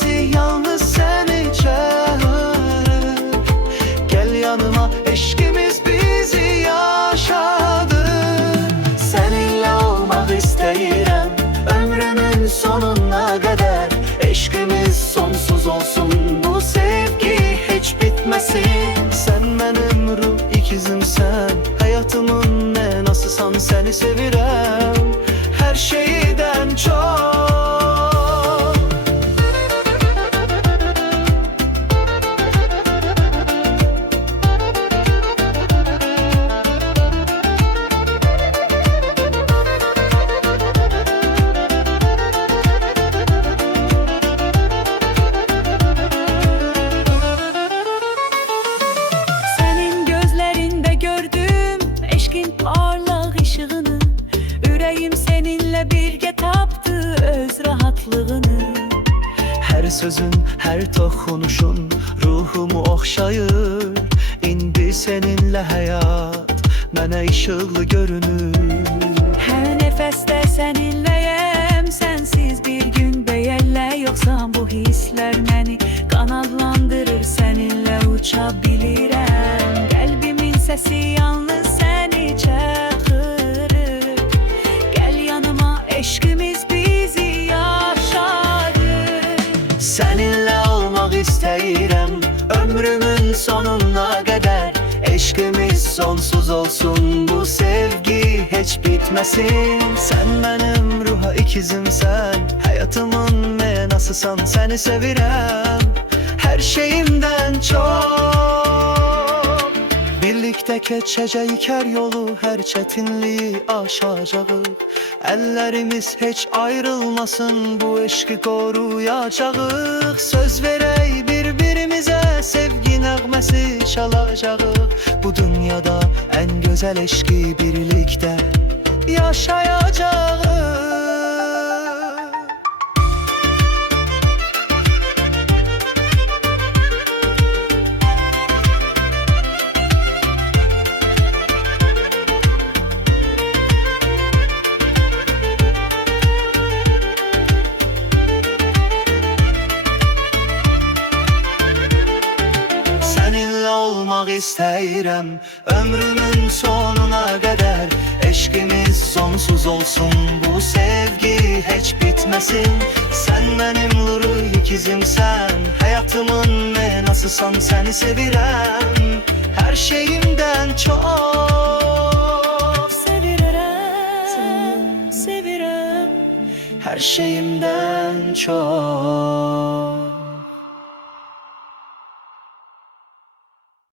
bizi yalnız seni çağırır. Gel yanıma, eşkimiz bizi yaşadı. Seninle olmak isteyirəm ömrümün sonuna kadar. Eşkimiz sonsuz olsun, bu sevgi hiç bitmesin. Sen benim ruh ikizimsen, hayatımın ne nasılsan seni sevirəm her şeyden çok. Senin gözlerinde gördüm eşkin parlak ışığını. Yüreğim seninle birge taptı öz rahatlığını. Her sözün, her toxunuşun ruhumu oxşayır. İndi seninle hayat mənə işıqlı görünür. Her nefeste seninleyim, sensiz bir gün beyelle. Yoksa bu hisler beni kanatlandırır, seninle uçabilirim. Kalbimin sesi yalnız seni çağırır. Gel yanıma, eşkimiz bizi yaşadı. Seninle olmak isteyirəm ömrümün sonuna kadar. Eşkimiz sonsuz olsun, bu sevgi hiç bitmesin. Sen benim ruha ikizimsen, hayatımın ne nasılsan seni sevirəm her şeyimden çok. Birlikte keçəcəyik her yolu, her çetinliği aşacağıq. Ellerimiz hiç ayrılmasın, bu eşki koruyacağıq. Söz verək birbirimize, sevgi nəğməsi çalacağıq. Bu dünyada en güzel eşki birlikte yaşayacağıq. Seninle olmak isteyirəm ömrümün sonuna kadar. Eşkimiz sonsuz olsun, bu sevgi hiç bitmesin. Sen benim ruh ikizimsen, hayatımın ne nasılsan seni sevirəm her şeyimden çok. Sevirəm, sevirəm. Her şeyimden çok.